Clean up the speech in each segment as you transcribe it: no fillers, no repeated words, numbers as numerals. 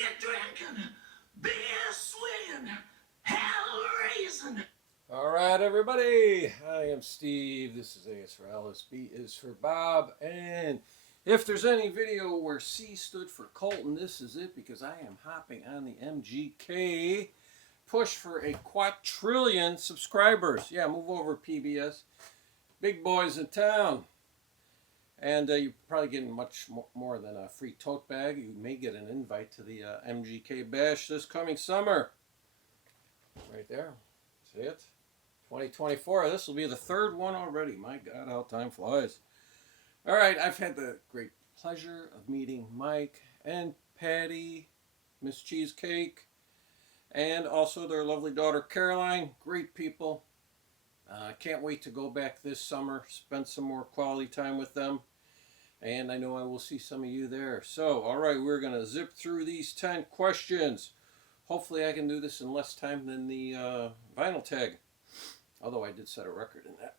whiskey drinking, beer swinging, hell raising. All right, everybody. I am Steve. This is A is for Alice, B is for Bob, and if there's any video where C stood for Colton, this is it, because I am hopping on the MGK push for a quatrillion subscribers. Yeah, move over, PBS. Big boys in town. And you're probably getting much more than a free tote bag. You may get an invite to the MGK Bash this coming summer. Right there. See it? 2024. This will be the third one already. My God, how time flies. All right, I've had the great pleasure of meeting Mike and Patty, Miss Cheesecake, and also their lovely daughter Caroline. Great people. Can't wait to go back this summer, spend some more quality time with them. And I know I will see some of you there. So, all right, we're going to zip through these 10 questions. Hopefully I can do this in less time than the vinyl tag. Although I did set a record in that.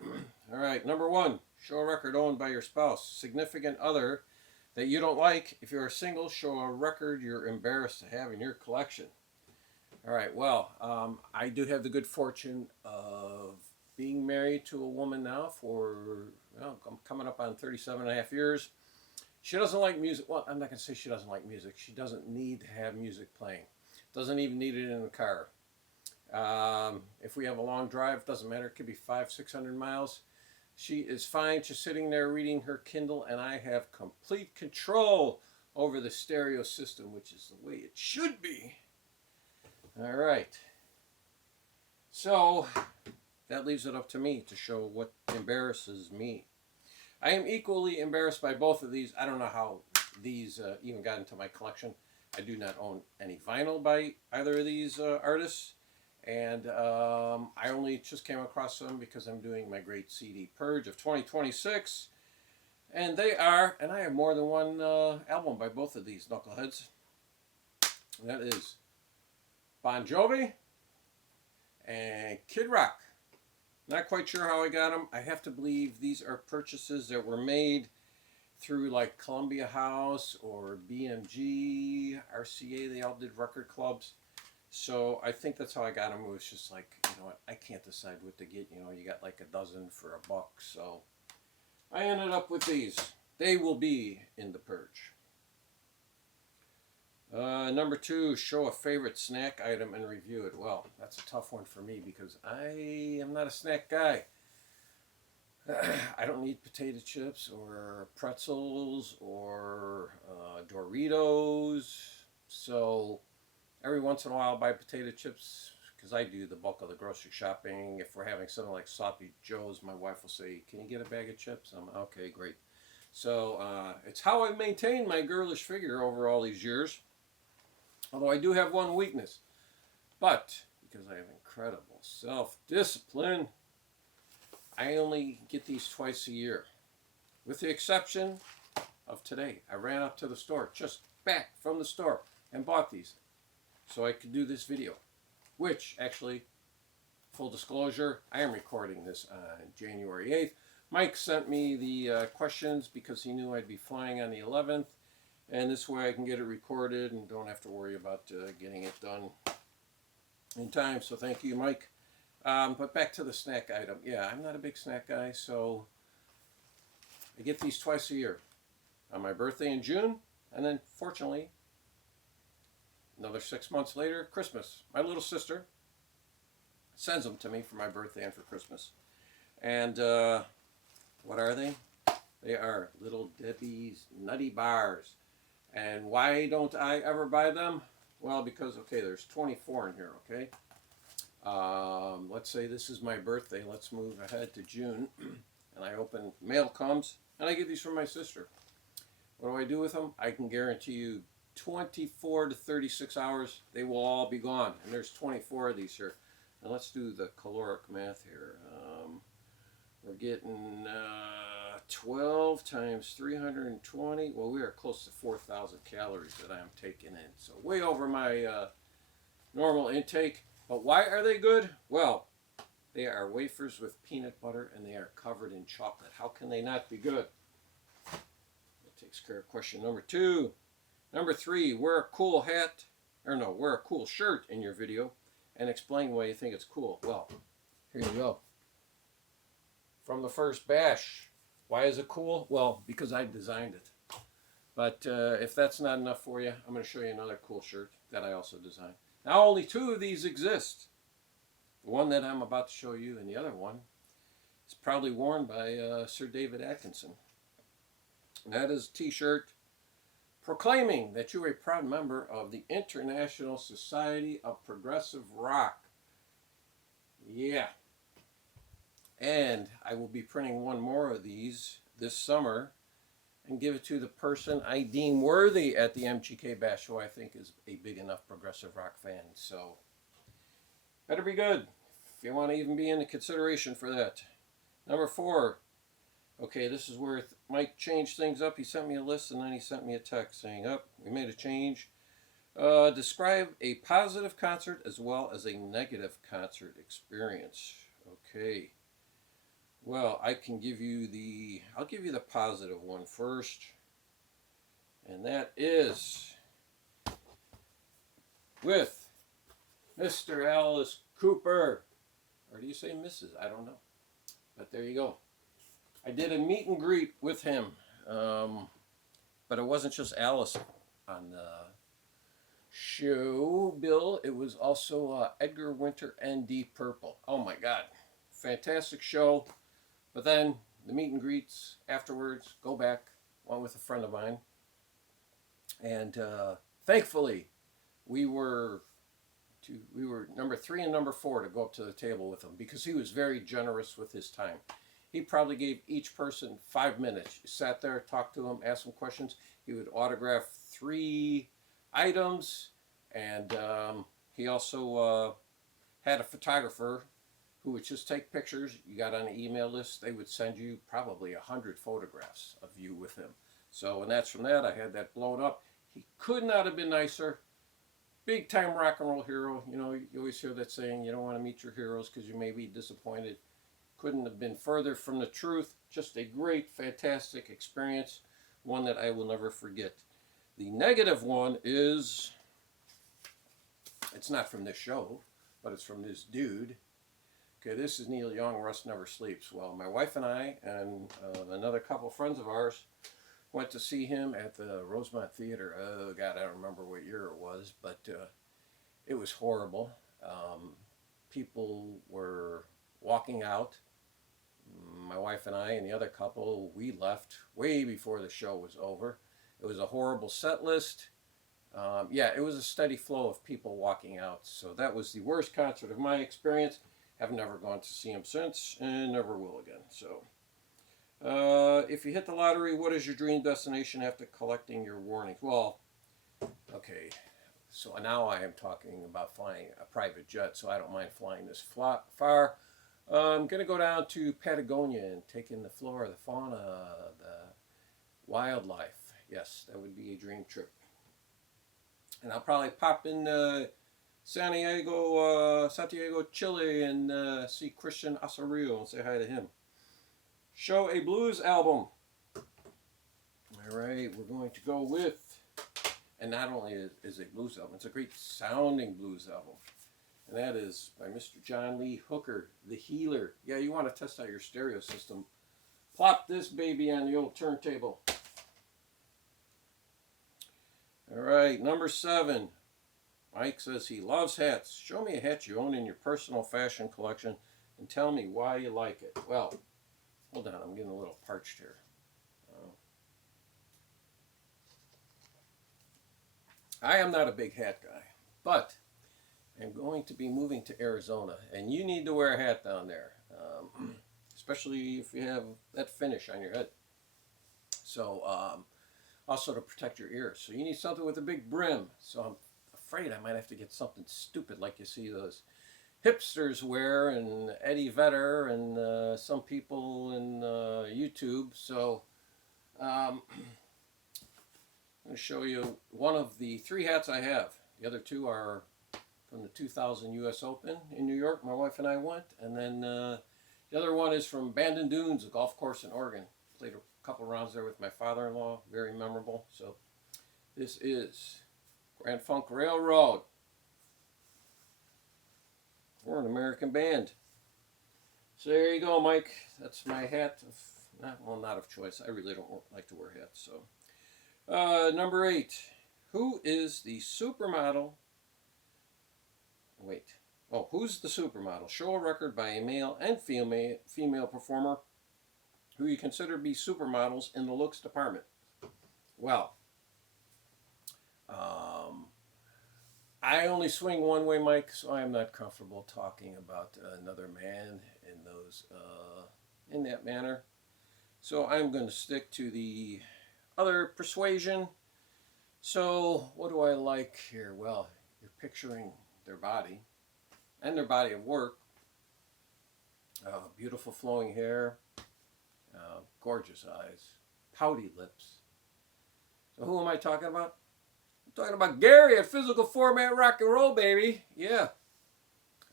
All right, number 1, show a record owned by your spouse, significant other that you don't like. If you're single, show a record you're embarrassed to have in your collection. All right, well, I do have the good fortune of being married to a woman now for, well, I'm coming up on 37 and a half years. She doesn't like music. Well, I'm not going to say she doesn't like music. She doesn't need to have music playing. Doesn't even need it in the car. If we have a long drive, doesn't matter. It could be 500-600 miles. She is fine just sitting there reading her Kindle, and I have complete control over the stereo system, which is the way it should be. All right. So that leaves it up to me to show what embarrasses me. I am equally embarrassed by both of these. I don't know how these even got into my collection. I do not own any vinyl by either of these artists. And I only just came across them because I'm doing my great CD purge of 2026. And they are, and I have more than one album by both of these knuckleheads. And that is Bon Jovi and Kid Rock. Not quite sure how I got them. I have to believe these are purchases that were made through like Columbia House or BMG, RCA. They all did record clubs. So I think that's how I got them. It was just like, you know what, I can't decide what to get. You know, you got like a dozen for $1. So I ended up with these. They will be in the purge. Number 2, show a favorite snack item and review it. Well, that's a tough one for me because I am not a snack guy. I don't need potato chips or pretzels or Doritos. So every once in a while I'll buy potato chips because I do the bulk of the grocery shopping. If we're having something like Sloppy Joe's, my wife will say, "Can you get a bag of chips?" I'm okay, great. So it's how I've maintained my girlish figure over all these years. Although I do have one weakness. But because I have incredible self-discipline, I only get these twice a year. With the exception of today. I ran up to the store, just back from the store, and bought these so I could do this video. Which, actually, full disclosure, I am recording this on January 8th. Mike sent me the questions because he knew I'd be flying on the 11th. And this way I can get it recorded and don't have to worry about getting it done in time. So thank you, Mike. But back to the snack item. Yeah, I'm not a big snack guy, so I get these twice a year. On my birthday in June, and then, fortunately, another 6 months later, Christmas. My little sister sends them to me for my birthday and for Christmas. And what are they? They are Little Debbie's Nutty Bars. And why don't I ever buy them? Well, because, okay, there's 24 in here, okay? Let's say this is my birthday. Let's move ahead to June. And I open, mail comes, and I get these from my sister. What do I do with them? I can guarantee you 24 to 36 hours, they will all be gone. And there's 24 of these here. And let's do the caloric math here. We're getting 12 times 320. Well, we are close to 4,000 calories that I'm taking in. So way over my normal intake. But why are they good? Well, they are wafers with peanut butter and they are covered in chocolate. How can they not be good? That takes care of question number 2. Number 3, wear a cool hat or no, wear a cool shirt in your video and explain why you think it's cool. Well, here you go. From the first bash. Why is it cool? Well, because I designed it. But if that's not enough for you, I'm going to show you another cool shirt that I also designed. Now, only two of these exist. The one that I'm about to show you and the other one is probably worn by Sir David Atkinson. And that is a t-shirt proclaiming that you're a proud member of the International Society of Progressive Rock. Yeah. And I will be printing one more of these this summer and give it to the person I deem worthy at the MGK Bash, who I think is a big enough progressive rock fan. So, better be good if you want to even be in the consideration for that. Number 4. Okay, this is where Mike changed things up. He sent me a list and then he sent me a text saying, we made a change. Describe a positive concert as well as a negative concert experience. Okay. Well, I'll give you the positive one first. And that is with Mr. Alice Cooper. Or do you say Mrs.? I don't know. But there you go. I did a meet and greet with him. But it wasn't just Alice on the show, Bill. It was also Edgar Winter and Deep Purple. Oh my God. Fantastic show. But then the meet and greets afterwards, go back, went with a friend of mine. And thankfully, we were number 3 and number 4 to go up to the table with him because he was very generous with his time. He probably gave each person 5 minutes. You sat there, talked to him, asked him questions. He would autograph 3 items, and he also had a photographer who would just take pictures. You got on an email list, they would send you probably 100 photographs of you with him. So, and that's from that. I had that blown up. He could not have been nicer. Big time rock and roll hero. You know, you always hear that saying, you don't want to meet your heroes because you may be disappointed. Couldn't have been further from the truth. Just a great, fantastic experience. One that I will never forget. The negative one is, it's not from this show, but it's from this dude. Okay, this is Neil Young, Rust Never Sleeps. Well, my wife and I and another couple friends of ours went to see him at the Rosemont Theater. Oh, God, I don't remember what year it was, but it was horrible. People were walking out. My wife and I and the other couple, we left way before the show was over. It was a horrible set list. Yeah, it was a steady flow of people walking out. So that was the worst concert of my experience. Have never gone to see him since and never will again. So if you hit the lottery, what is your dream destination after collecting your warnings? Well, okay, so now I am talking about flying a private jet, so I don't mind flying this far. I'm going to go down to Patagonia and take in the flora, the fauna, the wildlife. Yes, that would be a dream trip. And I'll probably pop in Santiago, Chile, and see Christian Osorio and say hi to him. Show a blues album. All right, we're going to go with, and not only is a blues album, it's a great sounding blues album. And that is by Mr. John Lee Hooker, The Healer. Yeah, you want to test out your stereo system. Plop this baby on the old turntable. All right, number 7. Mike says he loves hats. Show me a hat you own in your personal fashion collection and tell me why you like it. Well, hold on, I'm getting a little parched here. I am not a big hat guy, but I'm going to be moving to Arizona, and you need to wear a hat down there, especially if you have that finish on your head. So, also to protect your ears. So you need something with a big brim. So I'm afraid I might have to get something stupid like you see those hipsters wear, and Eddie Vedder, and some people in YouTube. So I'm going to show you one of the 3 hats I have. The other 2 are from the 2000 U.S. Open in New York. My wife and I went. And then the other one is from Bandon Dunes, a golf course in Oregon. Played a couple rounds there with my father-in-law. Very memorable. So this is Grand Funk Railroad. We're an American band. So there you go, Mike. That's my hat. Not of choice. I really don't like to wear hats. So, number 8. Who is the supermodel? Wait. Oh, who's the supermodel? Show a record by a male and female performer who you consider to be supermodels in the looks department. Well, I only swing one way, Mike, so I am not comfortable talking about another man in that manner. So I'm going to stick to the other persuasion. So what do I like here? Well, you're picturing their body and their body of work. Beautiful flowing hair, gorgeous eyes, pouty lips. So who am I talking about? I'm talking about Gary at Physical Format Rock and Roll, baby. Yeah.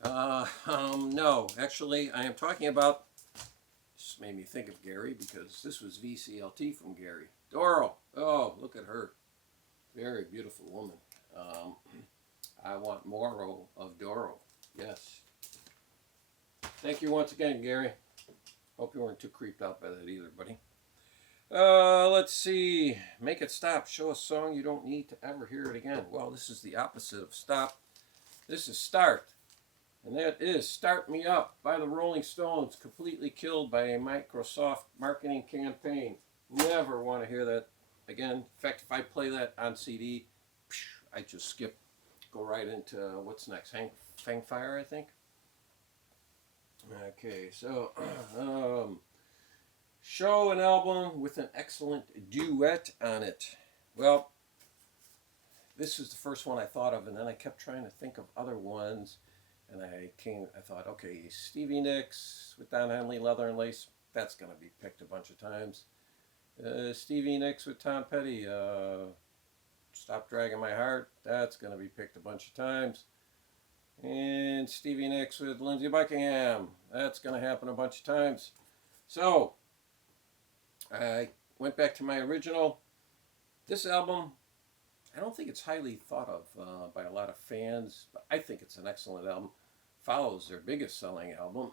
No, actually, I am talking about. This made me think of Gary because this was VCLT from Gary. Doro. Oh, look at her. Very beautiful woman. I want more of Doro. Yes. Thank you once again, Gary. Hope you weren't too creeped out by that either, buddy. Let's see. Make it stop. Show a song you don't need to ever hear it again. Well, this is the opposite of stop. This is start. And that is Start Me Up by the Rolling Stones, completely killed by a Microsoft marketing campaign. Never want to hear that again. In fact, if I play that on CD, I just skip, go right into what's next? Fangfire, I think. Okay, so show an album with an excellent duet on it. Well, this is the first one I thought of, and then I kept trying to think of other ones. And I thought, okay, Stevie Nicks with Don Henley, Leather and Lace, that's going to be picked a bunch of times. Stevie Nicks with Tom Petty, Stop Dragging My Heart, that's going to be picked a bunch of times. And Stevie Nicks with Lindsey Buckingham, that's going to happen a bunch of times. So, I went back to my original. This album, I don't think it's highly thought of by a lot of fans, but I think it's an excellent album. Follows their biggest selling album,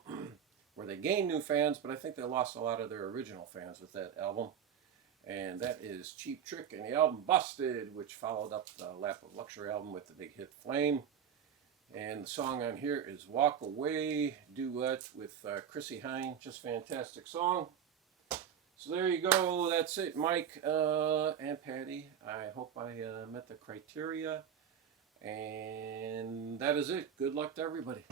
where they gained new fans, but I think they lost a lot of their original fans with that album. And that is Cheap Trick and the album Busted, which followed up the Lap of Luxury album with the big hit Flame. And the song on here is Walk Away, duet with Chrissy Hine. Just fantastic song. So there you go. That's it, Mike and Patty. I hope I met the criteria. And that is it. Good luck to everybody.